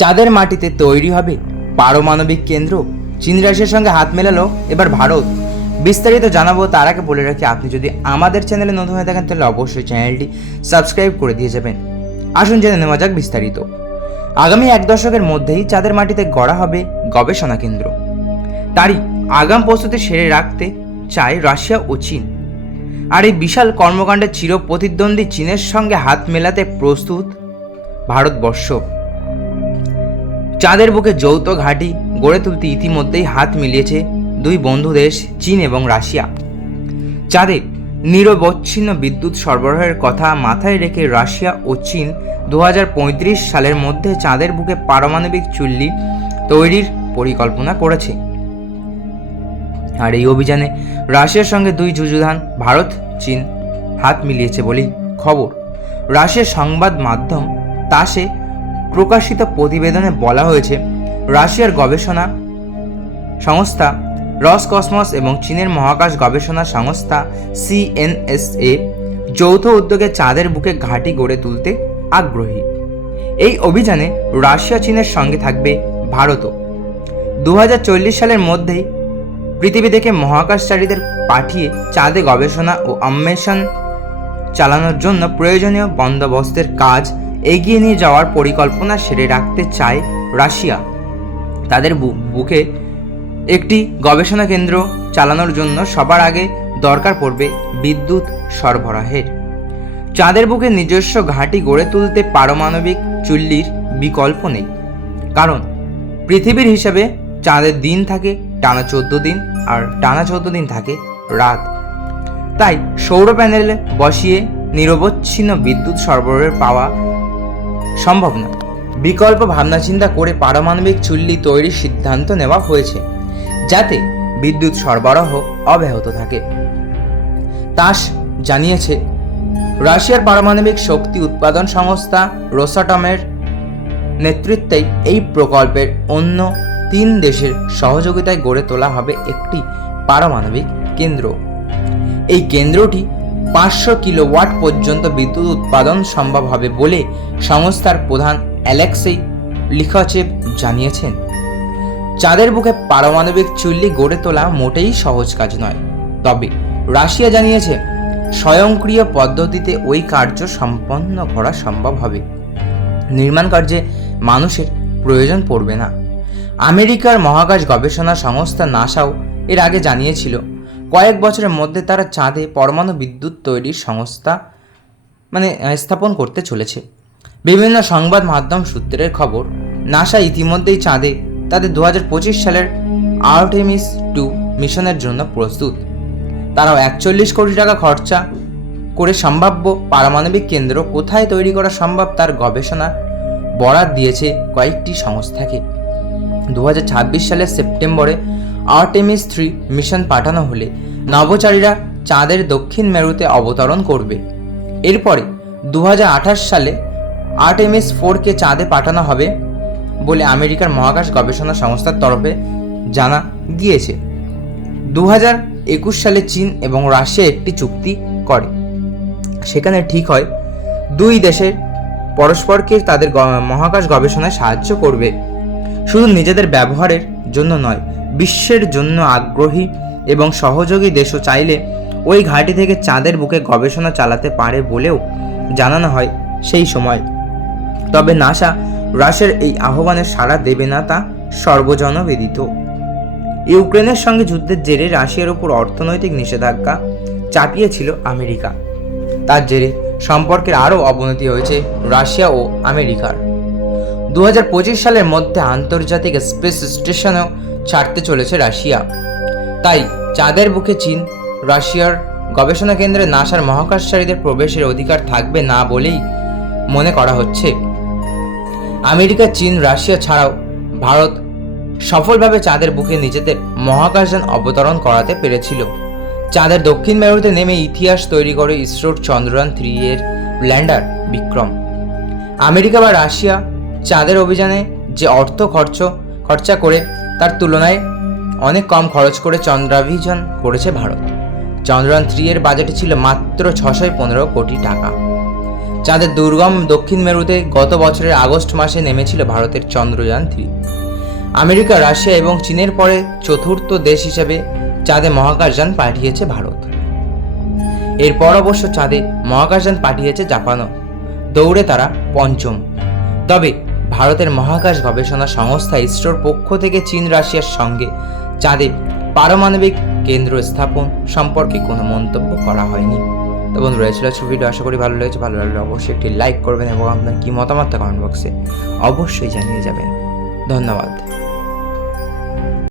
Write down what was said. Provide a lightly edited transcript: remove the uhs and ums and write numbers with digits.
চাঁদের মাটিতে তৈরি হবে পারমাণবিক কেন্দ্র। চীন রাশিয়ার সঙ্গে হাত মেলালো এবার ভারত। বিস্তারিত জানাবো, তার আগে বলে রাখি, আপনি যদি আমাদের চ্যানেলে নতুন হয়ে থাকেন তাহলে অবশ্যই চ্যানেলটি সাবস্ক্রাইব করে দিয়ে যাবেন। আসুন জেনে নেওয়া যাক বিস্তারিত। আগামী 1 দশকের মধ্যেই চাঁদের মাটিতে গড়া হবে গবেষণা কেন্দ্র। তারই আগাম প্রস্তুতি সেরে রাখতে চায় রাশিয়া ও চীন। আর এই বিশাল কর্মকাণ্ডে চির প্রতিদ্বন্দ্বী চীনের সঙ্গে হাত মেলাতে প্রস্তুত ভারতবর্ষ। চাঁদের বুকে যৌথ ঘাঁটি গড়ে তুলতে ইতিমধ্যেই হাত মিলিয়েছে দুই বন্ধু দেশ চীন এবং রাশিয়া। চাঁদে নিরবচ্ছিন্ন বিদ্যুৎ সরবরাহের কথা মাথায় রেখে রাশিয়া ও চীন 2035 সালের মধ্যে চাঁদের বুকে পারমাণবিক চুল্লি তৈরির পরিকল্পনা করেছে। আর এই অভিযানে রাশিয়ার সঙ্গে দুই যুযুধান ভারত চীন হাত মিলিয়েছে বলেই খবর। রাশিয়ার সংবাদ মাধ্যম তাসে প্রকাশিত প্রতিবেদনে বলা হয়েছে, রাশিয়ার গবেষণা সংস্থা রসকসমস এবং চীনের মহাকাশ গবেষণা সংস্থা সিএনএসএ যৌথ উদ্যোগে চাঁদের বুকে ঘাঁটি গড়ে তুলতে আগ্রহী। এই অভিযানে রাশিয়া চীনের সঙ্গে থাকবে ভারতও। 2040 সালের মধ্যেই পৃথিবী থেকে মহাকাশচারীদের পাঠিয়ে চাঁদে গবেষণা ও অন্বেষণ চালানোর জন্য প্রয়োজনীয় বন্দোবস্তের কাজ এগিয়ে নিয়ে যাওয়ার পরিকল্পনা সেরে রাখতে চায় রাশিয়া। তাদের বুকে একটি গবেষণা কেন্দ্র চালানোর জন্য সবার আগে দরকার পড়বে বিদ্যুৎ সরবরাহের। চাঁদের বুকে নিজস্ব ঘাঁটি গড়ে তুলতে পারমাণবিক চুল্লির বিকল্প নেই, কারণ পৃথিবীর হিসাবে চাঁদের দিন থাকে টানা 14 দিন, আর টানা 14 দিন থাকে রাত। তাই সৌর প্যানেলে বসিয়ে নিরবচ্ছিন্ন বিদ্যুৎ সরবরাহ পাওয়া সম্ভব না। বিকল্প ভাবনা চিন্তা করে পারমাণবিক চুল্লি তৈরির সিদ্ধান্ত নেওয়া হয়েছে, যাতে বিদ্যুৎ সরবরাহ অব্যাহত থাকে। তাস জানিয়েছে, রাশিয়ার পারমাণবিক শক্তি উৎপাদন সংস্থা রোসাটমের নেতৃত্বে এই প্রকল্পের অন্য 3 দেশের সহযোগিতায় গড়ে তোলা হবে একটি পারমাণবিক কেন্দ্র। এই কেন্দ্রটি 500 কিলোওয়াট পর্যন্ত বিদ্যুৎ উৎপাদন সম্ভব হবে বলে সংস্থার প্রধান অ্যালেক্সেই লিখাচেভ জানিয়েছেন। চাঁদের বুকে পারমাণবিক চুল্লি গড়ে তোলা মোটেই সহজ কাজ নয়, তবে রাশিয়া জানিয়েছে স্বয়ংক্রিয় পদ্ধতিতে ওই কার্য সম্পন্ন করা সম্ভব হবে। নির্মাণ কার্যে মানুষের প্রয়োজন পড়বে না। আমেরিকার মহাকাশ গবেষণা সংস্থা নাসাও এর আগে জানিয়েছিল, কয়েক বছরের মধ্যে তারা চাঁদে পরমাণু বিদ্যুৎ তৈরির সংস্থা স্থাপন করতে চলেছে। বিভিন্ন সংবাদ মাধ্যম সূত্রের খবর, নাসা ইতিমধ্যেই চাঁদে তাদের 2025 সালের আর্টেমিস 2 মিশনের জন্য প্রস্তুত। তারাও 41 কোটি টাকা খরচা করে সম্ভাব্য পারমাণবিক কেন্দ্র কোথায় তৈরি করা সম্ভব তার গবেষণা বরাদ দিয়েছে কয়েকটি সংস্থাকে। 2026 সালের সেপ্টেম্বরে আর্টেমিস 3 মিশন পাঠানো হলে নভোচারীরা চাঁদের দক্ষিণ মেরুতে অবতরণ করবে। এরপরে 2028 সালে আর্টেমিস 4কে চাঁদে পাঠানো হবে বলে আমেরিকার মহাকাশ গবেষণা সংস্থার তরফে জানা গিয়েছে। 2021 সালে চীন এবং রাশিয়া একটি চুক্তি করে। সেখানে ঠিক হয় দুই দেশের পরস্পরকে তাদের মহাকাশ গবেষণায় সাহায্য করবে। শুধু নিজেদের ব্যবহারের জন্য নয়, বিশ্বের জন্য আগ্রহী এবং সহযোগী দেশও চাইলে ওই ঘাঁটি থেকে চাঁদের বুকে গবেষণা চালাতে পারে বলেও জানানো হয় সেই সময়। তবে নাসা রাশিয়ার এই আহ্বানে সাড়া দেবে না তা সর্বজনবিদিত। ইউক্রেনের সঙ্গে যুদ্ধের জেরে রাশিয়ার উপর অর্থনৈতিক নিষেধাজ্ঞা চাপিয়েছিল আমেরিকা। তার জেরে সম্পর্কের আরও অবনতি হয়েছে রাশিয়া ও আমেরিকার। 2025 সালের মধ্যে আন্তর্জাতিক স্পেস স্টেশনেও ছাড়তে চলেছে রাশিয়া। তাই চাঁদের বুকে চীন রাশিয়ার গবেষণা কেন্দ্রে নাসার মহাকাশচারীদের প্রবেশের অধিকার থাকবে না বলেই মনে করা হচ্ছে। আমেরিকা, চীন, রাশিয়া ছাড়াও ভারত সফলভাবে চাঁদের বুকে নিজেদের মহাকাশযান অবতরণ করাতে পেরেছিল। চাঁদের দক্ষিণ মেরুতে নেমে ইতিহাস তৈরি করে ইসরোর চন্দ্রযান 3 এর ল্যান্ডার বিক্রম। আমেরিকা বা রাশিয়া চাঁদের অভিযানে যে অর্থ খরচা করে তার তুলনায় অনেক কম খরচ করে চন্দ্রাভিযান করেছে ভারত। চন্দ্রযান 3 এর বাজেট ছিল মাত্র 615 কোটি টাকা। চাঁদের দুর্গম দক্ষিণ মেরুতে গত বছরের আগস্ট মাসে নেমেছিল ভারতের চন্দ্রযান-3। আমেরিকা, রাশিয়া এবং চীনের পরে চতুর্থ দেশ হিসেবে চাঁদে মহাকাশযান পাঠিয়েছে ভারত। এরপর অবশ্য চাঁদে মহাকাশযান পাঠিয়েছে জাপানও, দৌড়ে তারা পঞ্চম। তবে ভারতের মহাকাশ গবেষণা সংস্থা ইসরোর পক্ষ থেকে চীন, রাশিয়ার সঙ্গে চাঁদে পারমাণবিক কেন্দ্র স্থাপন সম্পর্কে কোনো মন্তব্য করা হয়নি। তো বন্ধুরা, এই ছিল ভিডিও। আশা করি ভালো লেগেছে। ভালো লাগলে অবশ্যই একটি লাইক করবেন এবং আপনার কি মতামত কমেন্ট বক্সে অবশ্যই জানিয়ে যাবেন। ধন্যবাদ।